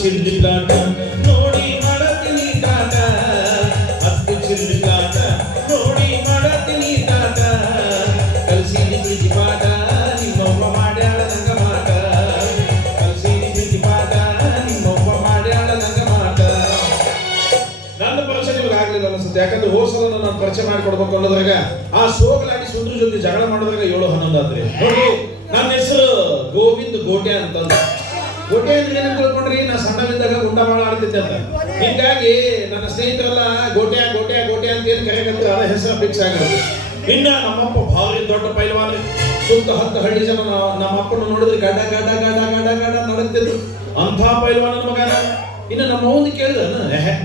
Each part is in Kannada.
ಚಿಲ್ಲಿಗಾಟ ನೋಡಿ ಮಾಡತೀನಿ ಕಾಟ ಹತ್ತು ಚಿಲ್ಲಿಗಾಟ ನೋಡಿ ಮಾಡತೀನಿ ಕಾಟ ಕಲ್ಸಿನಿ ಪ್ರೀತಿ ಪಾಠ ನಿಮ್ಮವ್ವ ಮಾಡ್ಯಾಳ ನಂಗ ಮಾಟ ಕಲ್ಸಿನಿ ಪ್ರೀತಿ ಪಾಠ ನಿಮ್ಮವ್ವ ಮಾಡ್ಯಾಳ ನಂಗ ಮಾಟ. ನನ್ನ ಪರಿಚಯ ನಿಮಗೆ ಆಗ್ಲಿಲ್ಲ ಅನ್ಸುತ್ತೆ, ಯಾಕಂದ್ರೆ ಹೋಸಲ ನಾನು ಪರಿಚಯ ಮಾಡಿಕೊಡ್ಬೇಕು ಅನ್ನೋದ್ರಾಗ ಆ ಸೋಗಲಾಡಿ ಸುಂದ್ರ ಜೊತೆ ಜಗಳ ಮಾಡೋದ್ರಾಗ 7-11 ಆದ್ರೆ ನೋಡಿ. ನನ್ನ ಹೆಸರು ಗೋವಿಂದ್ ಗೋಟೆ ಅಂತಂದ. ಗೋಟೆ ಅಂದ್ರೆ ಏನಂತ ತಿಳ್ಕೊಂಡ್ರಿ, ನಾ ಸಣ್ಣವಿದ್ದಾಗ ಗುಂಡ ಮಾಡ ಆಡ್ತಿದ್ದೆ ಅಂತ. ಹಿಂಗಾಗಿ ನನ್ನ ಸ್ನೇಹಿತರೆಲ್ಲ ಗೋಟ್ಯಾ ಗೋಟ್ಯಾ ಗೋಟ್ಯಾ ಅಂತ ಏನ್ ಕರೆಯಕಂತ ಅದ ಹೆಸರು ಫಿಕ್ಸ್ ಆಗಿರುತ್ತೆ. ಇನ್ನ ನಮ್ಮಪ್ಪ ಭಾರಿ ದೊಡ್ಡ ಪೈಲ್ವಾನ, ಸುತ್ತ 10 ಹಳ್ಳಿ ಜನ ನಮ್ಮಪ್ಪನ ನೋಡಿದ್ರೆ ಗಡ ಗಡ ಗಡ ಗಡ ಗಡ ನಡಕ್ತಿದ್ರು. ಅಂಥ ಪೈಲ್ವಾನನ ಮಗನ. ಇನ್ನು ನಮ್ಮ ಅವನು ಕೇಳಿದ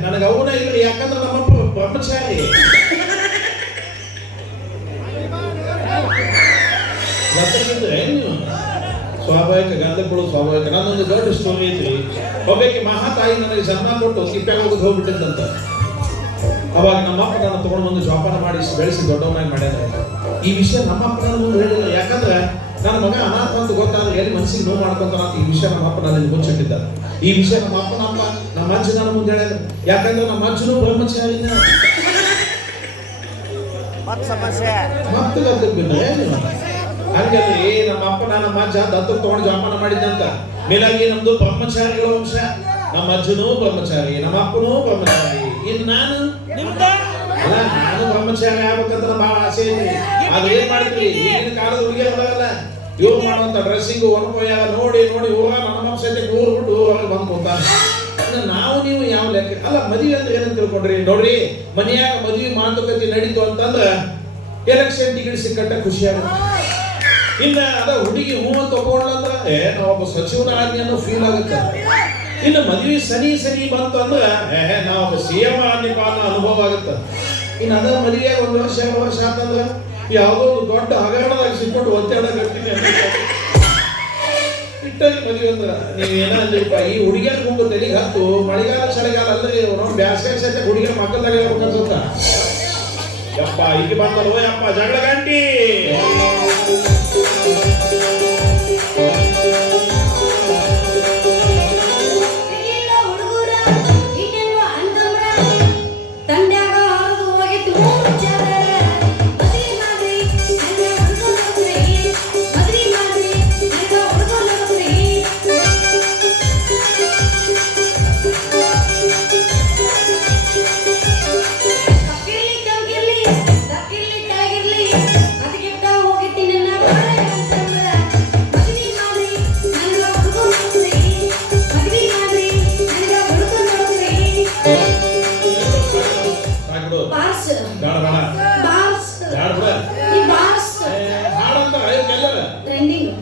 ನನಗೆ ಅವನ ಇಲ್ಲ, ಯಾಕಂದ್ರೆ ನಮ್ಮಪ್ಪ ಬ್ರಹ್ಮಚಾರಿ. ಸ್ವಾಭಾವಿಕ ಗಂಧಗಳು ಸ್ವಾಭಾವಿಕ. ನನ್ನೊಂದು ದೊಡ್ಡ ಸ್ಟೋರಿ ಐತ್ರಿ. ಒಬ್ಬಾಕಿ ಮಹಾತಾಯಿ ನನಗೆ ಜನ್ಮ ಕೊಟ್ಟು ಸಿಪ್ಪ್ಯಾಗ ಹೋಗಿ ಹೋಗ್ಬಿಟ್ಟಿದ್ದಂತ. ಅವಾಗ ನಮ್ಮಪ್ಪ ನನ್ನ ತಗೊಂಡು ಬಂದು ಜೋಪಾನ ಮಾಡಿ ಬೆಳೆಸಿ ದೊಡ್ಡವನಾಗಿ ಮಾಡ್ಯಾರ. ಈ ವಿಷಯ ನಮ್ಮಪ್ಪ ನನ್ನ ಮುಂದೆ ಹೇಳಿಲ್ಲ, ಯಾಕಂದ್ರೆ ನನ್ನ ಮಗ ಅನಾಥ ಅಂತ ಗೊತ್ತಾದ್ರೆ ಎಲ್ಲಿ ಮನಸ್ಸಿಗೆ ನೋವು ಮಾಡ್ಕೊಂತಾನ ಅಂತ. ಈ ವಿಷಯ ನಮ್ಮಪ್ಪ ನನಗೆ ಮುಚ್ಚಿಟ್ಟಿದ್ದಾರೆ. ಈ ವಿಷಯ ನಮ್ಮ ಅಜ್ಜ ನನ್ನ ಮುಂದೆ ಹೇಳಿದ್ರು, ಯಾಕಂದ್ರೆ ನಮ್ಮ ಅಜ್ಜನು ಬ್ರಹ್ಮಚಾರಿನ. ಹಂಗಲ್ರಿ, ನಮ್ಮ ಅಪ್ಪ ನಮ್ಮ ಅಜ್ಜ ದತ್ತು ತಗೊಂಡು ಜೋಪಾನ ಮಾಡಿದ್ದಂತ. ಮೇಲಾಗಿ ನಮ್ದು ಬ್ರಹ್ಮಚಾರಿಗಳ ವಂಶ. ನಮ್ಮ ಅಜ್ಜನೂ ಬ್ರಹ್ಮಚಾರಿ, ನಮ್ಮ ಅಪ್ಪನೂ ಬ್ರಹ್ಮಚಾರಿ. ಇನ್ನು ನಾನು ಬ್ರಹ್ಮಚಾರಿ ಆಗ್ಬೇಕಂತ ಬಹಳ ಆಸೆ ಐತಿ. ಅದು ಏನ್ ಮಾಡ್ತೀವಿ, ಈಗಿನ ಕಾಲದ ಹುಡುಗಿಯರಲ್ಲ ಇವ್ರು ಮಾಡುವಂತ ಡ್ರೆಸ್ಸಿಂಗು ಒಣಕೊಯ್ಯ ನೋಡಿ ನೋಡಿ ಊರ ನನ್ನ ವಂಶ ಊರು ಬಿಟ್ಟು ಊರೊಳಗೆ ಬಂದು ಕೂತಾನೆ. ನಾವು ನೀವು ಯಾವ ಲೆಕ್ಕ ಅಲ್ಲ. ಮದುವೆ ಅಂದ್ರೆ ಏನಂತ ತಿಳ್ಕೊಂಡ್ರಿ ನೋಡ್ರಿ, ಮನೆಯಾಗ ಮದುವೆ ಮಾತುಕತೆ ನಡೀತು ಅಂತಂದ್ರ ಎಲೆಕ್ಷನ್ ಟಿಕೆಟ್ ಸಿಕ್ಕಟ್ಟ ಖುಷಿ ಆಗುತ್ತೆ. ಇನ್ನ ಅದ ಹುಡುಗಿ ಹೂ ಅಂತ ತಗೊಂಡ್ಲಂದ್ರ ನಾವೊಬ್ಬ ಸಚಿವನ ಆಜ್ಞೆ ಅನ್ನೋ ಫೀಲ್ ಆಗುತ್ತೆ. ಇನ್ನು ಮದುವೆ ಸನಿ ಬಂತು ಅಂದ್ರ ನಾವೊಬ್ಬ CM ಆಜ್ಞೆಪ ಅನ್ನೋ ಅನುಭವ ಆಗುತ್ತೆ. ಇನ್ನು ಅದ ಮದುವೆ 1 ವರ್ಷ 2 ವರ್ಷ ಆತಂದ್ರ ಯಾವುದೋ ಒಂದು ದೊಡ್ಡ ಹಗರಣದಾಗ ಸಿಕ್ಕೊಂಡು ಒತ್ತಾಡಕತ್ತೀನಿ ಇಟ್ಟಲ್ಲಿ ಮದುವೆ ಅಂದ್ರ ನೀವೇನ ಅಂದ್ರಿಪ್ಪ. ಈ ಹುಡುಗಿಯರ್ ಗುಂಪು ತಲೆಗೆ ಹತ್ತು ಮಳೆಗಾಲ ಚಳಿಗಾಲ ಅಲ್ರಿ ಬ್ಯಾಸ್ಗೆ ಸಹಿತ ಹುಡುಗಿಯರ್ ಮಕ್ಕಳದಾಗ ಹೇಳ್ಬೇಕು ಅನ್ಸುತ್ತ. ಯಪ್ಪ ಈಗ ಬಂದಲ್ವ ಯಪ್ಪ ಜಗಳ ಗಂಟಿ.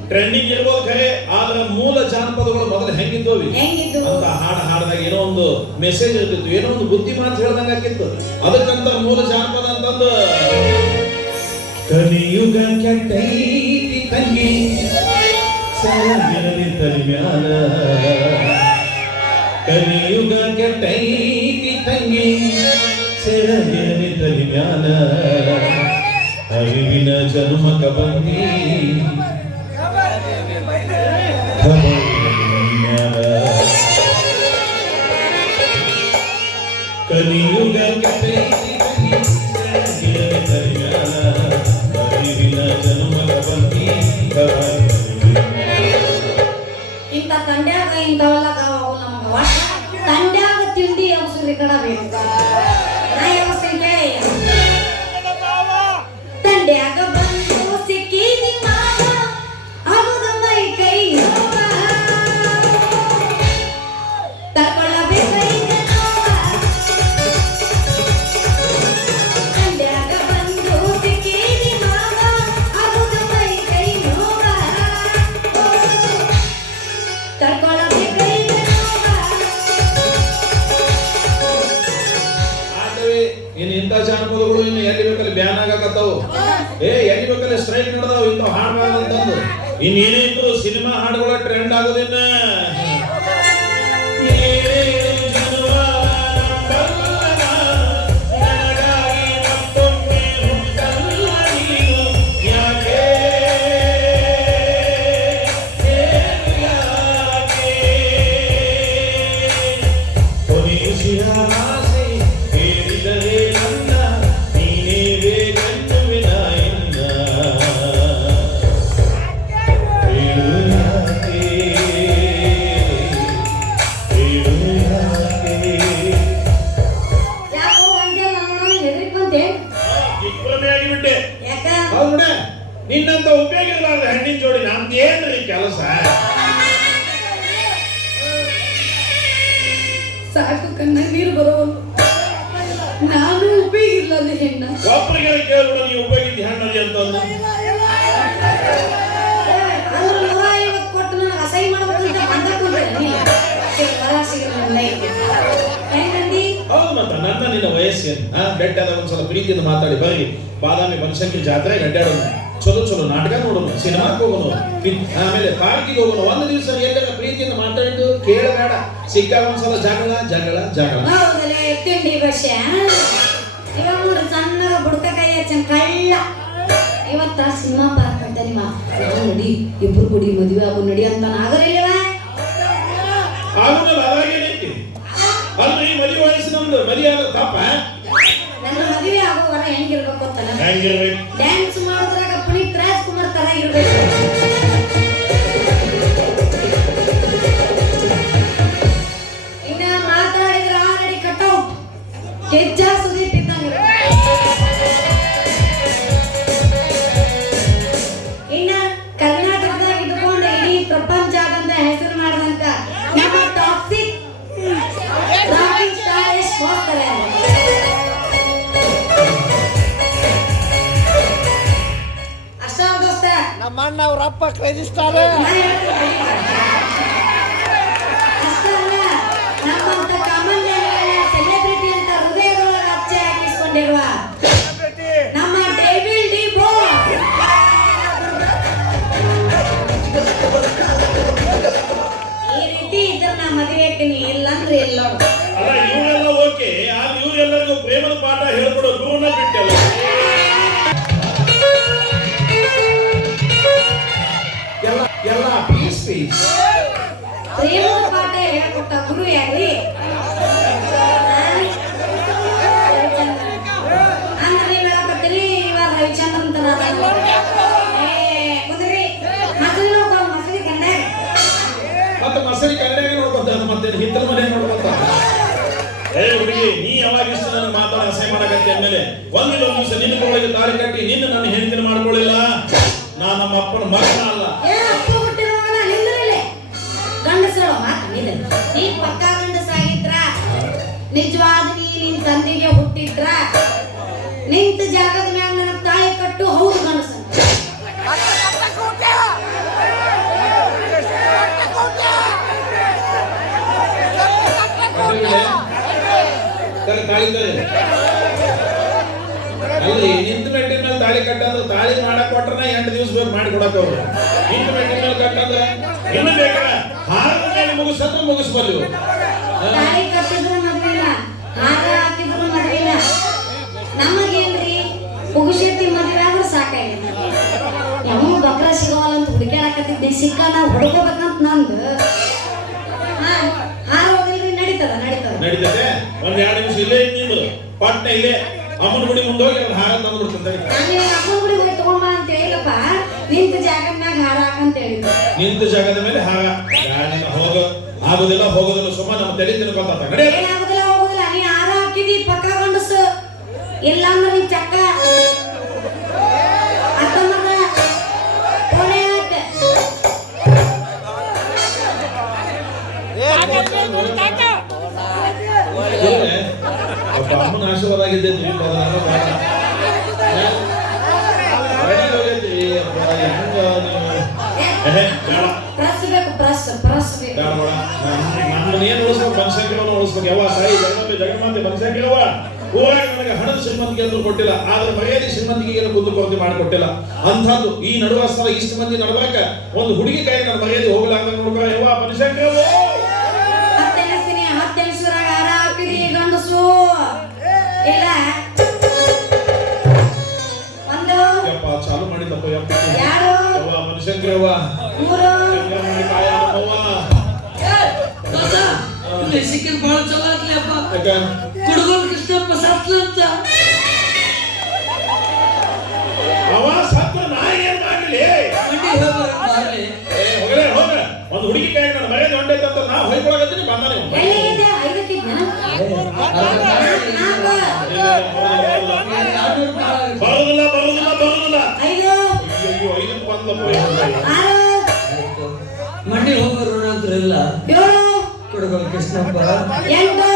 ಟ್ರೆಂಡಿಂಗ್ ಇರ್ಬೋದು ಖರೆ, ಆದ್ರೆ ಮೂಲ ಜಾನಪದಗಳು ಮೊದಲು ಹೆಂಗಿದ್ದವು ಅಂತ ಹಾಡದಾಗ ಏನೋ ಒಂದು ಮೆಸೇಜ್ ಇರ್ತಿತ್ತು, ಏನೋ ಒಂದು ಬುದ್ಧಿ ಮಾತು ಹೇಳ್ದಂಗ ಆಗಿತ್ತು. ಅದಕ್ಕಂತ ಮೂಲ ಜಾನಪದ ಅಂತಂದು ಕಲಿಯುಗ ಕೆಟ್ಟೈತಿ ತಂಗಿ ಸರಗಿರಲಿ ತಲಿಮ್ಯಾಲ, ಕಲಿಯುಗ ಕೆಟ್ಟೈತಿ ತಂಗಿ ಸರಗಿರಲಿ ತಲಿಮ್ಯಾಲ, ಅರಿವಿನ ಜನ್ಮಕ ಬಂದಿ ಕಲಿಯುಗ ಇಂಥ ತಂಡ್ಯಾಗ ಇಂಥವೆಲ್ಲ ನಮಗ ತಂಡ್ಯಾಗ ತಿಂಡಿ ಔಷಧಿ ಕಡ ಬೇಕು. ನಾ ಔಷಧಿ ಕೇಳಿ ತಂಡ್ಯಾಗ ಬಂದು ಸಿಕ್ಕಿದಿ ಮಾವ ಆಗುದ ಮೈ ಕೈ ನೋವ ತಗೊಳ್ಳಬೇಕ ಈಗ ನೋವ. ತಂಡ್ಯಾಗ ಬಂದು ಸಿಕ್ಕಿದಿ ಮಾವ ಆಗುದ ಮೈ ಕೈ ನೋವ ತಗೊಳ್ಳಬೇಕ ಈಗ ನೋವ. ಇನ್ನು ಇಂಥ ಜಾನಪದಗಳು ಇನ್ನು ಎಲ್ಲಿ ಬೇಕಲ್ಲಿ ಬ್ಯಾನ್ ಆಗಕತ್ತಾವು. ಎಲ್ಲಿ ಬೇಕಲ್ಲಿ ಸ್ಟ್ರೈಕ್ ನಡೆದಾವ ಇಂಥ ಹಾಡ್ಬಾರ್ದು ಅಂತಂದು. ಇನ್ನೇನೇ ಇದ್ರು ಸಿನಿಮಾ ಹಾಡುಗಳ ಟ್ರೆಂಡ್ ಆಗೋದಿನ್ನ. ಕೆಲಸ ಸಾಕು ಕಣ್ಣ ನೀರು ಬರೋದು ನಾನು ಉಪಯೋಗ ಇಲ್ಲ ಅಲ್ಲಿ ಹೆಣ್ಣ ಒಬ್ಬರಿಗೆ ಕೇಳ್ಬಿಡ ನೀವು ಉಪಯೋಗಿದ್ದ ಹೆಣ್ಣಲ್ಲಿ ಅಂತಂದು ಅವ್ರು 150 ಕೊಟ್ಟು ನನಗೆ ಅಸಹ್ಯ ಮಾಡ್ಬೇಕಂತ ಹೆಂಗಂದಿ ಹೌದು ಮತ್ತ ನನ್ನ ನಿನ್ನ ವಯಸ್ಸೇನು ಗಡ್ಡಾದ ಒಂದ್ಸಲ ಪ್ರೀತಿಯಿಂದ ಮಾತಾಡಿ ಬರೀ ಬಾದಾಮಿ ಬನಶಂಕರಿ ಜಾತ್ರೆ ಗಡ್ಡಾಡೋಣ ಚಲೋ ಚಲೋ ನಾಟಕ ನೋಡೋಣ ಸಿನಿಮಾಕ್ಕೆ ಹೋಗೋಣ ಆಮೇಲೆ ಪಾರ್ಕಿಗೆ ಹೋಗೋಣ ಒಂದು ದಿವಸ ಎಲ್ಲರ ಪ್ರೀತಿಯಿಂದ ಮಾತಾಡಿದ್ದು ಕೇಳಬೇಡ ಸಿಕ್ಕಾಗ ಒಂದ್ಸಲ ಜಗಳ ಜಗಳ ಜಗಳ ಹೌದಲೇ ತಿಂಡಿ ಭಾಷೆ ಇವಾಗ ನೋಡ್ರಿ ಸಣ್ಣ ಬುಡ್ಕ ಕೈ ಹಚ್ಚನ್ ಕಳ್ಳ ಇವತ್ತ ಸಿನಿಮಾ ಪಾರ್ಕ್ ಅಂತ ನಿಮ್ಮ ನೋಡಿ ಇಬ್ರು ಕುಡಿ ಮದುವೆ ಆಗೋ ನಡಿ ಅಂತ ಆಗಲಿಲ್ಲವ ಆಗುದಿಲ್ಲ ಅದಾಗೇನೈತಿ ಅಲ್ರಿ ಮದುವೆ ವಯಸ್ಸು ನಮ್ದು ಮದುವೆ ಆದ ತಪ್ಪ ನನ್ನ ಮದುವೆ ಆಗುವವರ ಹೆಂಗಿರ್ಬೇಕು ಅಂತಲ್ಲ ಹೆಂಗಿರ್ಬೇಕು ಡ್ಯಾನ್ಸ್ ಮಾಡೋದ್ರಾಗ ಪುನೀತ್ ರಾಜ್ಕುಮಾರ್ ತರ ಇರ್ಬೇಕು ಇನ್ನ ಮಾತಾಡಿದ್ರೆ ಆಲ್ರೆಡಿ ಕಟ್ಔಟ್ ಕೆಜ್ಜ ಸುದೀಪ್ ಇದ್ದಂಗೆ ಇನ್ನ ಕರ್ನಾಟಕದಾಗ ಇದ್ಕೊಂಡು ಇಡೀ ಪ್ರಪಂಚದಂತ ಹೆಸರು ಮಾಡಿದಂತ ನಮ್ಮ ಟಾಕ್ಸಿಕ್ ರಾಕಿಂಗ್ ಸ್ಟಾರ್ ಎಷ್ಟು ಹೋಗ್ತಾರೆ ಅಷ್ಟ ದೋಸ್ತ ನಮ್ಮ ಅಣ್ಣ ಅವ್ರ ಅಪ್ಪ ಕ್ರೇಜಿಸ್ತಾರ ಅಷ್ಟಲ್ಲ ನಮ್ಮಂತ ಕಾಮನ್ ಸೆಲೆಬ್ರಿಟಿ ಅಂತ ಹೃದಯದೊಳಗೆ ಅಚ್ಚೆ ಹಾಕಿಸ್ಕೊಂಡಿರುವ ನಮ್ಮ ಡೇವಿಡ್ ಡಿ ಬೋ ಈ ರೀತಿ ಇದ್ರ ನಾ ಮದುವೆಗೆ ನೀ ಇಲ್ಲ ಅಂದ್ರೆ ಇಲ್ಲ ಅಲ್ಲ ಇವರೆಲ್ಲ ಓಕೆ ಆದ್ರೆ ಇವರೆಲ್ಲರಿಗೂ ಪ್ರೇಮದ ಪಾಠ ಹೇಳ್ಕೊಡೋ ಗುರುನ ಬಿಟ್ಟಲ್ಲ ಎಲ್ಲ ಪೀಸ್ ಪೀಸ್ ಪ್ರೇಮದ ಪಾಠ ಹೇಳ್ಕೊಟ್ಟ ಗುರು ಯಾರಿ ಅಂದ್ರೆ ನೀವು ಹೇಳಕತ್ತೀರಿ ಇವಾಗ ರವಿಚಂದ್ರನ್ ತರ ಕುದುರಿ ಮಸಲಿ ನೋಡ್ಕೊಂಡು ಮಸಲಿ ಗಂಡ ಮತ್ತೆ ಮಸರಿ ಕನ್ನಡಿಯಾಗ ನೋಡ್ಕೊಂತ ಮತ್ತೆ ಹಿತ್ತಲ ಮನೆ ನೋಡ್ಕೊಂತ ಏ ಹುಡುಗಿ ನೀ ಯಾವಾಗ ಇಷ್ಟ ನನ್ನ ಮಾತಾಡ ಅಸಹ್ಯ ಮಾಡಕತ್ತಿ ಅಂದ್ಮೇಲೆ ಒಂದಿಲ್ಲ ಒಂದು ದಿವಸ ನಿನ್ನ ಕೊಳಗೆ ತಾಳಿ ಕಟ್ಟಿ ನಿನ್ನ ನನ್ನ ಹೆಂಡತಿನ ಮಾಡ್ಕೊಳ್ಳಿಲ್ಲ ನಾ ನಮ್ಮ ಅಪ್ಪನ ಮಗನ ಅಲ್ಲ ಏ ಅಪ್ಪ ಹುಟ್ಟಿರುವಾಗ ನಿಂದ್ರಲೆ ಗಂಡಸರು ಮಾತಾಡಿದೆ ನೀ ಪಕ್ಕ ಗಂಡಸಾಗಿದ್ರ ನಿಜವಾದ ನೀ ನಿನ್ ತಂದೆಗೆ ಹುಟ್ಟಿದ್ರ ನಿಂತ ಜಾಗದ ಮ್ಯಾಗ ನನ್ನ ತಾಯಿ ಕಟ್ಟು ಹೌದು ಗಂಡಸ ತಾಳಿ ಅಲ್ಲಿ ನಿಂತ ಮೆಟ್ಟಿನ ಮೇಲೆ ತಾಳಿ ಕಟ್ಟಂದ್ರೆ ತಾಳಿ ಮಾಡಕ್ ಕೊಟ್ರನ 8 ದಿವಸ ಬೇಕು ಮಾಡಿ ಕೊಡಕ್ ಅವ್ರು ನಿಂತ ಮೆಟ್ಟಿನ ಮೇಲೆ ಕಟ್ಟಂದ್ರೆ ಇನ್ನು ಬೇಕಾರ ಹಾರದ ಮೇಲೆ ಮುಗಿಸಂದ್ರೆ ಮುಗಿಸ್ಬಲ್ಲು ತಾಳಿ ಕಟ್ಟಿದ್ರು ಮದ್ವಿಲ್ಲ ಹಾರ ಹಾಕಿದ್ರು ಮದ್ವಿಲ್ಲ ನಮಗೇನ್ರಿ ಪುಗುಶೆಟ್ಟಿ ಮದ್ವೆ ಆದ್ರೂ ಸಾಕಾಗಿದೆ ಯಾವ ಬಕ್ರ ಸಿಗೋವಲ್ಲ ಅಂತ ಹುಡುಕ್ಯಾಡಕತ್ತಿದ್ದೆ ಸಿಕ್ಕ ನಾವು ಹುಡುಕೋಬೇಕಂತ ನಂದು ಹಾರ ಹೋಗಿಲ್ರಿ ನಡೀತದ ನಡೀತದೆ ಒಂದ್ 2 ನಿಮಿಷ ಇಲ್ಲೇ ನಿಂದು ಪಟ್ನ ಇಲ್ಲೇ ಅಮ್ಮನ ಗುಡಿ ಮುಂದೆ ಹೋಗಿ ಅವ್ರು ಹಾರ ತಂದು ಬಿಡ್ತಾರೆ ನಾನು ಅಪ್ಪನ ಗುಡಿ ಹೋಗಿ ತಗೊಂಬ ಅಂತ ಹೇಳಿಲ್ಲಪ್ಪ ನಿಂತ ಜಾಗದ ಮ್ಯಾಗ ಹಾರ ಹಾಕಂತ ಹೇಳಿದ್ರು ನಿಂತ ಜಾಗದ ಮೇಲೆ ಹಾರ ಆಗೋದಿಲ್ಲ ಹೋಗೋದಿಲ್ಲ ಸುಮ್ಮ ನಮ್ಮ ತಲೆ ತಿನ್ಕೊಂತ ನಡೆ ಏನಾಗುದಿಲ್ಲ ಹೋಗುದಿಲ್ಲ ನೀ ಹಾರ ಹಾಕಿದಿ ಪಕ್ಕ ಗಂಡಸು ಇಲ್ಲ ಅಂದ್ರೆ ನೀ ಚಕ್ಕ ಅತ್ತ ಮಗ ಕೋಣೆ ಆಟ ಅಮ್ಮನ ಆಶೀರ್ವಾದ ಆಗಿದ್ದೆ ನಮ್ಮನ್ನೇನು ಉಳಿಸ್ಬೇಕು ಬನಶಂಕರವನ್ನು ಉಳಿಸ್ಬೇಕು ಯಾವ ಸಾಯಿ ಜಗನ್ಮಾತೆ ಬನಶಂಕರವ ಊರಾಗ ನನಗೆ ಹಣದ ಶ್ರೀಮಂತಿಗೆ ಅಂತೂ ಕೊಟ್ಟಿಲ್ಲ ಆದ್ರೆ ಮರ್ಯಾದೆ ಶ್ರೀಮಂತಿಗೆ ಕುಂದು ಕೊರತೆ ಮಾಡಿಕೊಟ್ಟಿಲ್ಲ ಅಂಥದ್ದು ಈ ನಡುವ ಸ್ಥಳ ಇಷ್ಟು ಮಂದಿ ನಡುವಾಗ ಒಂದು ಹುಡುಗಿ ಕೈ ನನ್ನ ಮರ್ಯಾದೆ ಹೋಗ್ಲಾರ್ದ ನೋಡ್ಕೊ ಯಾವ ಬನಶಂಕರವು ಹತ್ತೆನಿಸುರಾಗ ಹಾರ ಹಾಕಿದಿ ಗಂಡಸು ಇಲ್ಲ ಒಂದು ಯಪ್ಪ ಚಾಲು ಮಾಡಿದಪ್ಪ ಯಪ್ಪ ಯಾರು ಯವ್ವ ಬನಶಂಕರವ್ವ ಮೂರು ಮಾಡಿ ಕಾಯ ಅವ್ವ ಸಿಕ್ಕಿದ್ ಬಹಳ ಚಲೋ ಆಗ್ಲಿಯಪ್ಪ ಯಾಕ ಕುಡುಗೋಲ್ ಕೃಷ್ಣಪ್ಪ ಸತ್ಲಂತ ಅವ ಸತ್ತ ನಾ ಏನ್ ಮಾಡ್ಲಿ ಹೋಗಲೇ ಹೋಗ ಒಂದು ಹುಡುಗಿ ಕೈ ನನ್ನ ಮರ್ಯಾದೆ ಹೊಂಟೈತೆ ಅಂತ ನಾ ಹೊಯ್ಕೊಳಕತ್ತೀನಿ ಬಂದಾನೆ ಎಲ್ಲಿದೆ ಐದಕ್ಕಿದ್ನ ಬರುದಿಲ್ಲ ಐದು ಅಯ್ಯೋ 5 ಬಂದಪ್ಪ ಆರು ಏಳು ಕುಡುಗೋಲ್ ಕೃಷ್ಣಪ್ಪ 8